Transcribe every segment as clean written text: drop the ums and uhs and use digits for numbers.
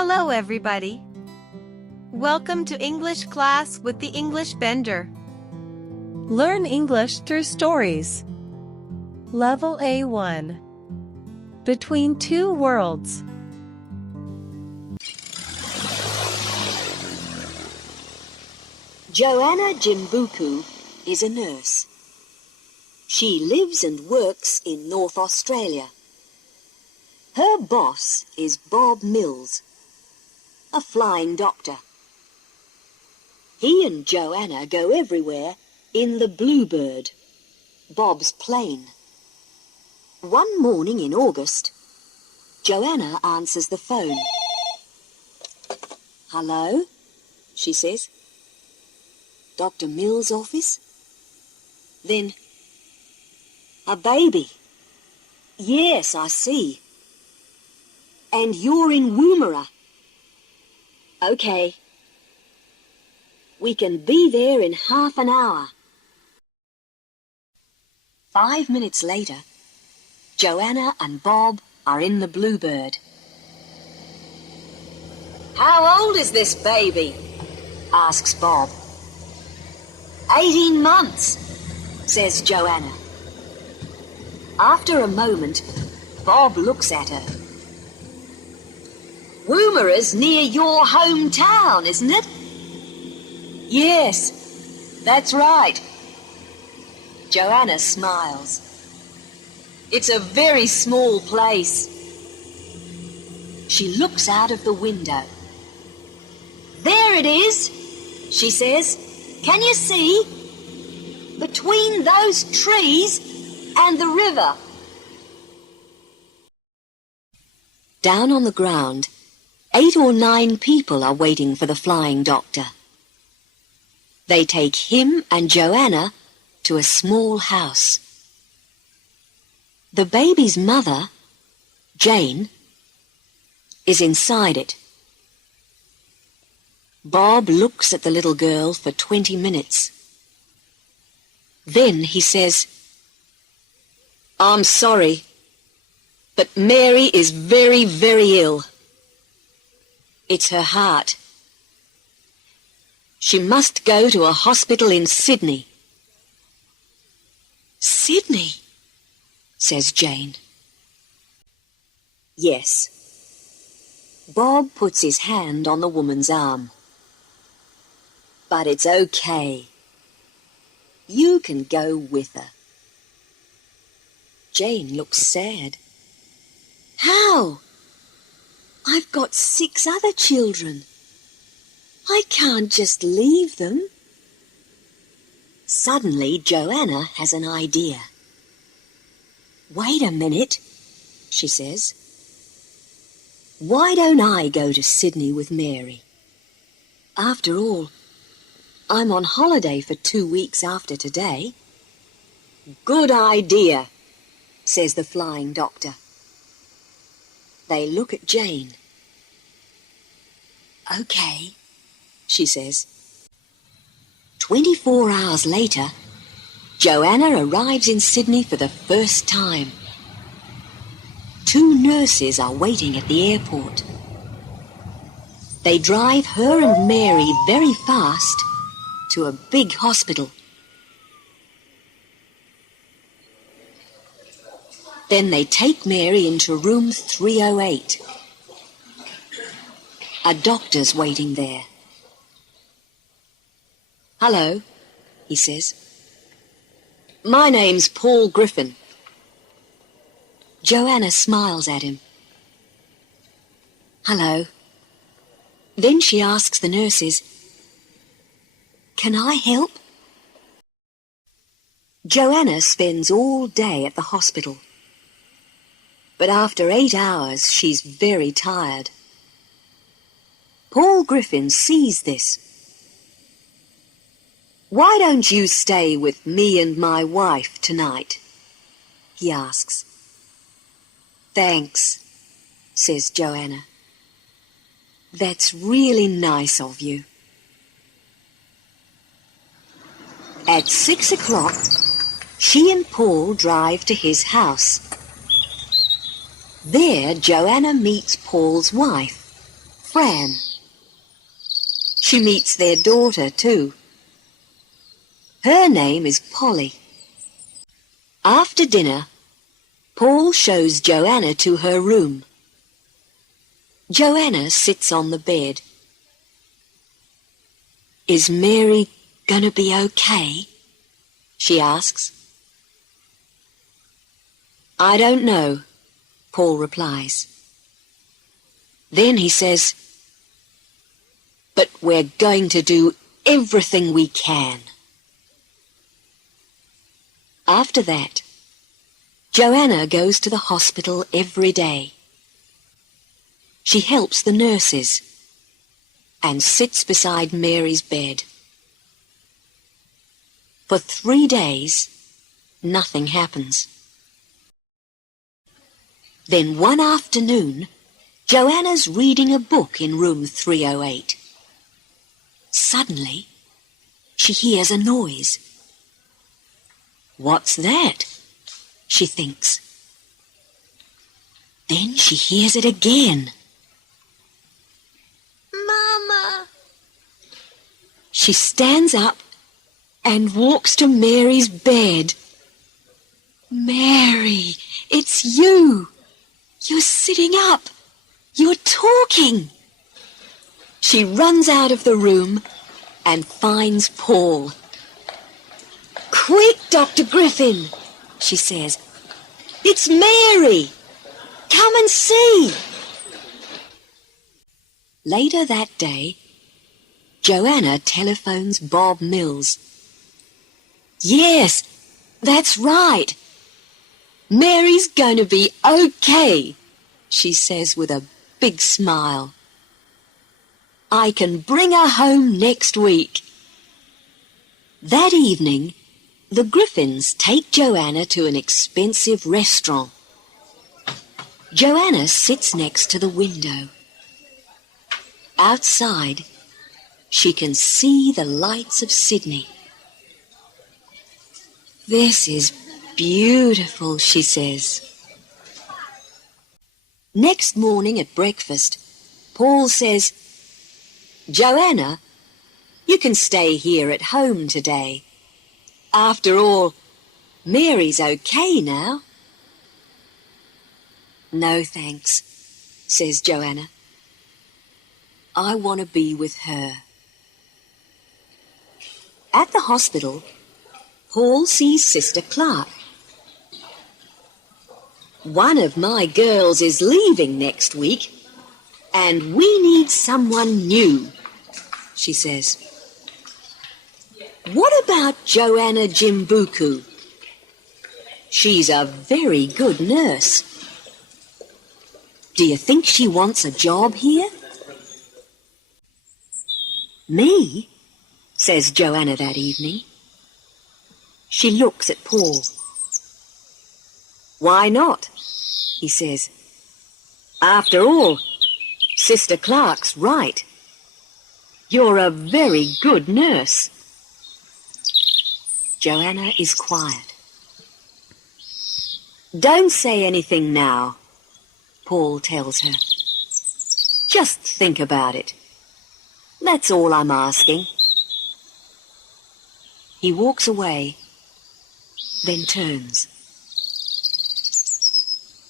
Hello everybody. Welcome to English class with the English Bender. Learn English through stories. Level A1. Between Two Worlds. Joanna Jimbuku is a nurse. She lives and works in North Australia. Her boss is Bob Mills, a flying doctor. He and Joanna go everywhere in the Bluebird, Bob's plane. One morning in August, Joanna answers the phone. "Hello," she says. "Dr. Mills' office?" Then, "A baby. Yes, I see. And you're in Woomera. Okay. We can be there in half an hour." 5 minutes later, Joanna and Bob are in the Bluebird. "How old is this baby?" asks Bob. 18 months, says Joanna. After a moment, Bob looks at her. "Woomera's near your hometown, isn't it?" "Yes, that's right." Joanna smiles. "It's a very small place." She looks out of the window. "There it is," she says. "Can you see? Between those trees and the river." Down on the ground, 8 or 9 people are waiting for the flying doctor. They take him and Joanna to a small house. The baby's mother, Jane, is inside it. Bob looks at the little girl for 20 minutes. Then he says, "I'm sorry, but Mary is very, very ill. It's her heart. She must go to a hospital in Sydney." "Sydney?" says Jane. "Yes." Bob puts his hand on the woman's arm. "But it's okay. You can go with her." Jane looks sad. "How? I've got 6 other children. I can't just leave them." Suddenly, Joanna has an idea. "Wait a minute," she says. "Why don't I go to Sydney with Mary? After all, I'm on holiday for 2 weeks after today." "Good idea," says the flying doctor. They look at Jane. "Okay," she says. 24 hours later, Joanna arrives in Sydney for the first time. 2 nurses are waiting at the airport. They drive her and Mary very fast to a big hospital. Then they take Mary into room 308. A doctor's waiting there. "Hello," he says. "My name's Paul Griffin." Joanna smiles at him. "Hello." Then she asks the nurses, "Can I help?" Joanna spends all day at the hospital. But after 8 hours, she's very tired. Paul Griffin sees this. "Why don't you stay with me and my wife tonight?" he asks. "Thanks," says Joanna. "That's really nice of you." At 6 o'clock, she and Paul drive to his house. There, Joanna meets Paul's wife, Fran. She meets their daughter too. Her name is Polly. After dinner, Paul shows Joanna to her room. Joanna sits on the bed. "Is Mary gonna be okay?" she asks. "I don't know," Paul replies. Then he says, "But we're going to do everything we can." After that, Joanna goes to the hospital every day. She helps the nurses and sits beside Mary's bed. For 3 days, nothing happens. Then one afternoon, Joanna's reading a book in room 308. Suddenly, she hears a noise. "What's that?" she thinks. Then she hears it again. Mama! She stands up and walks to Mary's bed. "Mary, it's you! You're sitting up! You're talking!" She runs out of the room and finds Paul. "Quick, Dr. Griffin," she says. "It's Mary! Come and see!" Later that day, Joanna telephones Bob Mills. "Yes, that's right. Mary's going to be okay," she says with a big smile. "I can bring her home next week." That evening, the Griffins take Joanna to an expensive restaurant. Joanna sits next to the window. Outside, she can see the lights of Sydney. "This is beautiful," she says. Next morning at breakfast, Paul says, "Joanna, you can stay here at home today. After all, Mary's okay now." "No, thanks," says Joanna. "I want to be with her." At the hospital, Paul sees Sister Clark. "One of my girls is leaving next week, and we need someone new," she says. "What about Joanna Jimbuku? She's a very good nurse. Do you think she wants a job here?" "Me?" says Joanna that evening. She looks at Paul. "Why not?" he says. "After all, Sister Clark's right. You're a very good nurse." Joanna is quiet. "Don't say anything now," Paul tells her. "Just think about it. That's all I'm asking." He walks away, then turns.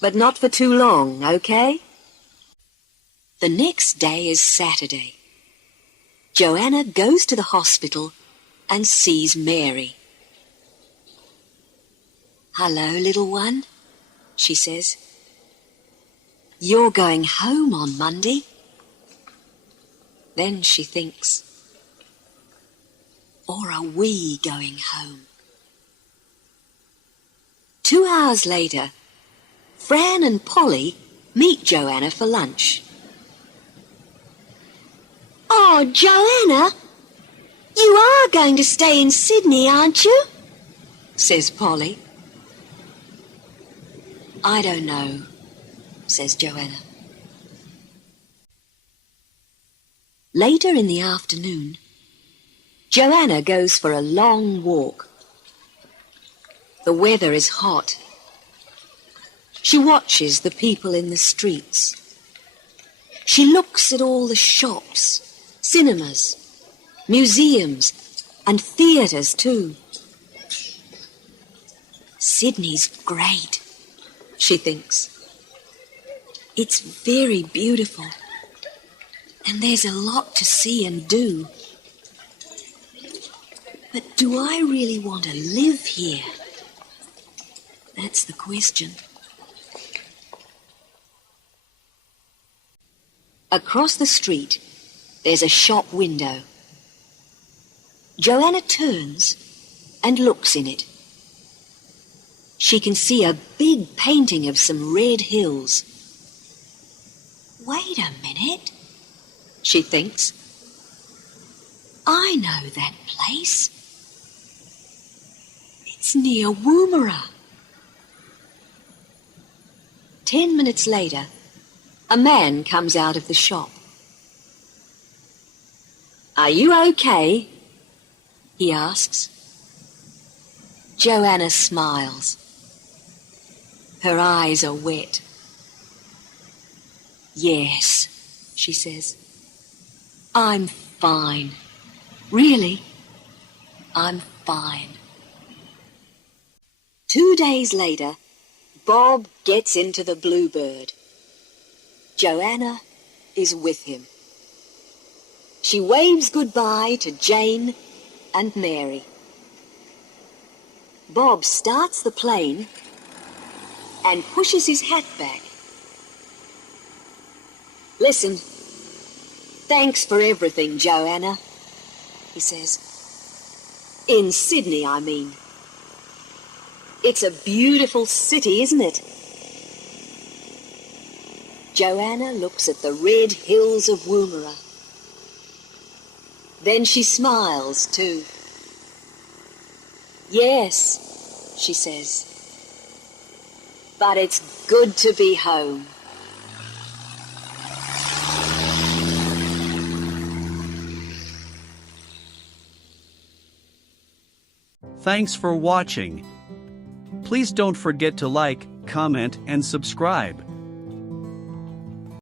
"But not for too long, okay?" The next day is Saturday. Joanna goes to the hospital and sees Mary. "Hello, little one," she says. "You're going home on Monday." Then she thinks, or are we going home? 2 hours later, Fran and Polly meet Joanna for lunch. "Oh, Joanna, you are going to stay in Sydney, aren't you?" says Polly. "I don't know," says Joanna. Later in the afternoon, Joanna goes for a long walk. The weather is hot. She watches the people in the streets. She looks at all the shops, cinemas, museums, and theatres too. Sydney's great, she thinks. It's very beautiful, and there's a lot to see and do. But do I really want to live here? That's the question. Across the street, there's a shop window. Joanna turns and looks in it. She can see a big painting of some red hills. Wait a minute, she thinks. I know that place. It's near Woomera. 10 minutes later, a man comes out of the shop. "Are you okay?" he asks. Joanna smiles. Her eyes are wet. "Yes," she says. "I'm fine. Really, I'm fine." 2 days later, Bob gets into the Bluebird. Joanna is with him. She waves goodbye to Jane and Mary. Bob starts the plane and pushes his hat back. "Listen, thanks for everything, Joanna," he says. "In Sydney, I mean. It's a beautiful city, isn't it?" Joanna looks at the red hills of Woomera. Then she smiles too. "Yes," she says, "but it's good to be home." Thanks for watching. Please don't forget to like, comment, and subscribe.